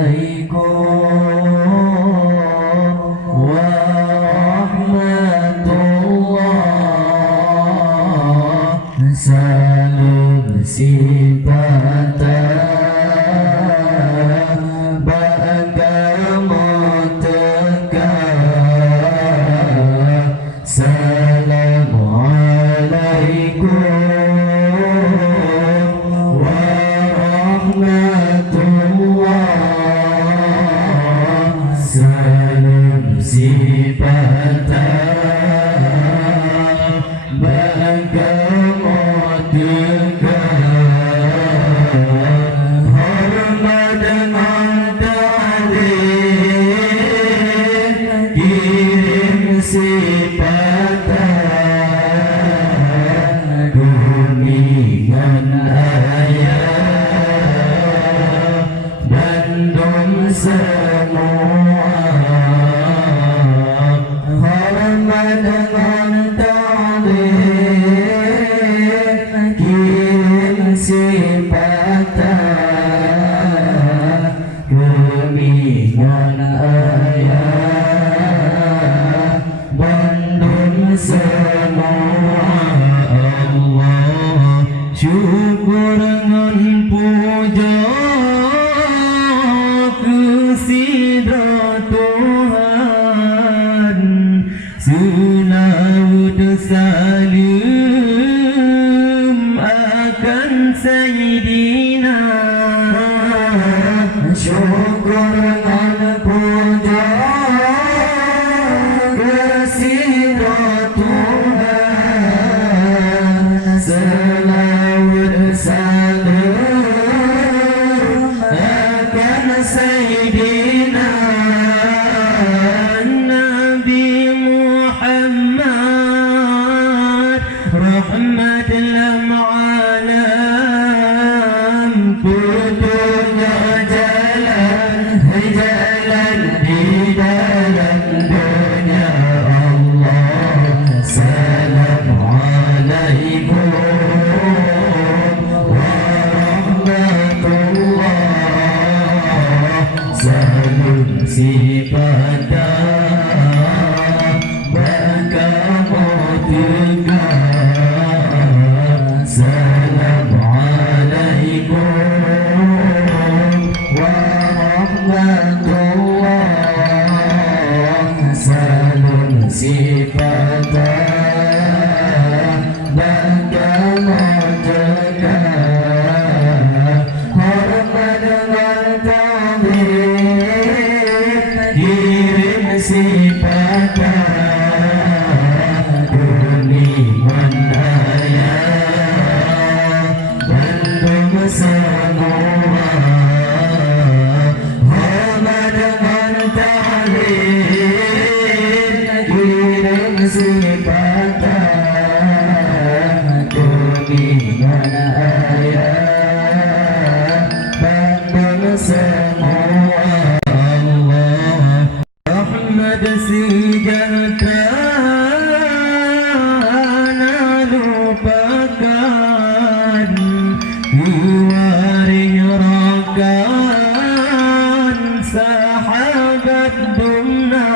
warahmatullahi salam sifatan beragama tegak. Assalamualaikum warahmatullahi salam sifatan beragama tegak. Hormat dengan takdir kirim sifatan kuningan ayat bandung semua. Hormat dengan takdir kirim sifatan kuningan ayat bandung semua. Allah syukur dengan puja kesidra Tuhan, selawat salam akan Sayyidina. Syukur dengan puja kesidra Tuhan, selawat salam akan Sayyidina Nabi Muhammad rahmatul alam, putunya jalan di dalam dunia. Allah Assalamualaikum warahmatullahi salam sifatan beragama tegak. Assalamualaikum warahmatullahi salam sifatan beragama tegak. Hormat dengan takdir kirim sifatan kuningan ayat bandung semua. Hormat dengan takdir kirim sifatan kuningan ayat bandung semua. Allah rahmat sejahtera lupakan diwariskan sahabat dumna.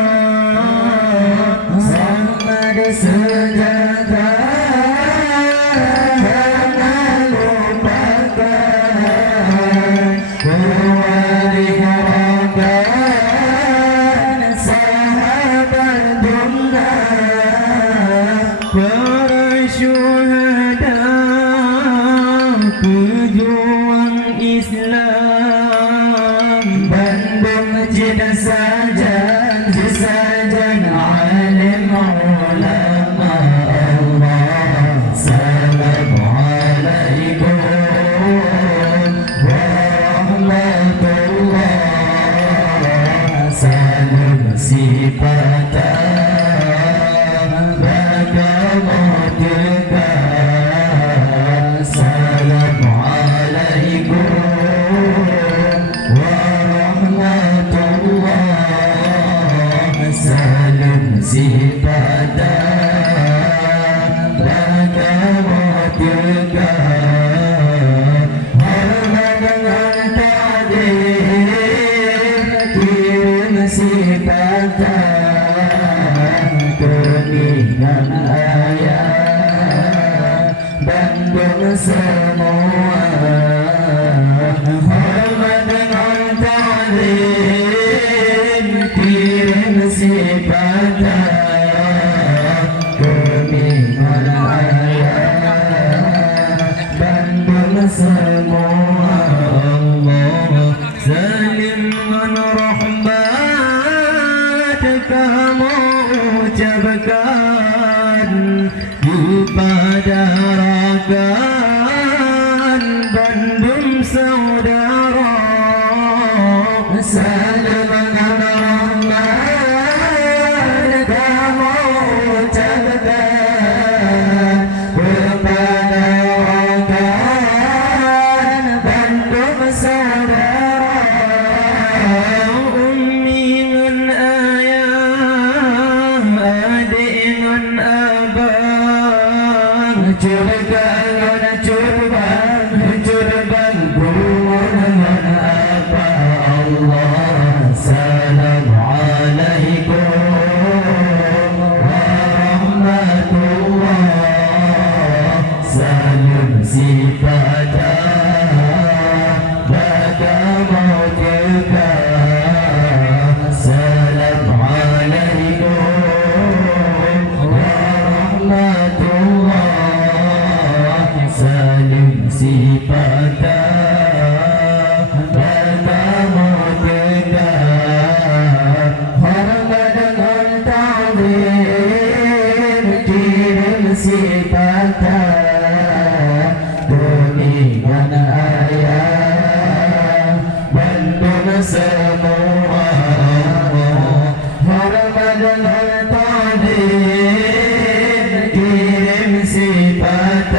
Rahmat sejahtera lupakan diwariskan sahabat dumna. Para syuhada pejuang Islam Bandung Jeddah sajan alim ulama. Allah Assalamualaikum warahmatullahi salam sifatan beragama tegak. Assalamualaikum semua hormat dengan ta'zim kirim sifat kebingungan ayat Bandung semua Allah salim dengan rahmat kamu ucapkan kepada rakan Bandung saudara salam dengan rahmat kamu ucapkan kepada rakan Bandung saudara ummi dengan ayah adik dengan abang curban guru dengan apa Allah salam alaikum warahmatullah salam sifat bagaimana juga salam alaikum warahmatullah salim sifat bagaimana juga hormat dengan ta'zim kirim sifat kuningan ayat Bandung semua hormat dengan ta'zim kirim sifat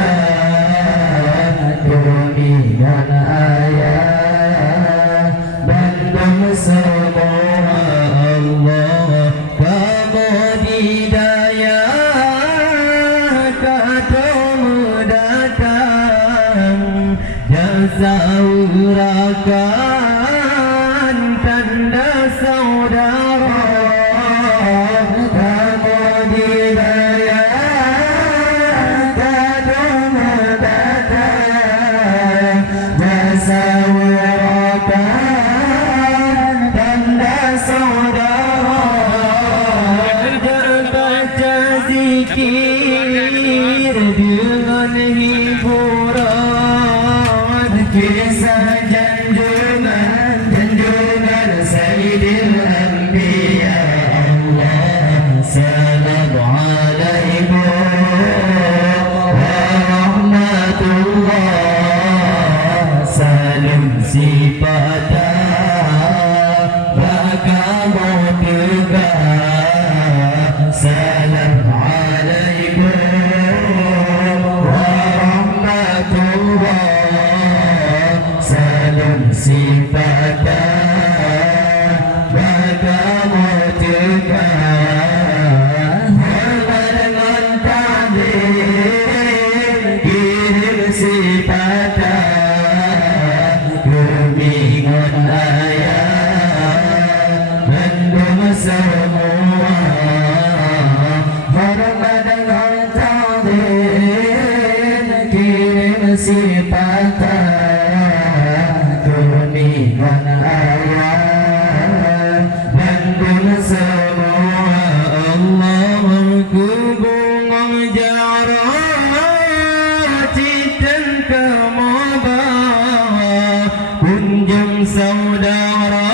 kuningan ayat Bandung semua Allah kamu hidayah katamu datang jasa urakan tanda saudara kamu hidayah katamu datang jasa urakan tanda saudara baca zikir dengan hiburan kisah junjungan Sayyidil Anbiya Allah salam alaikum warahmatullah salam sifat bagaimana juga salam alaikum warahmatullah salam sifat bagaimana juga hormat dengan ta'zim kirim sifat kebingungan ayat Bandung semua hormat dengan ta'zim kirim sifat kuningan ayat Bandung semua Allah kubung jarah citan kemabah kunjung saudara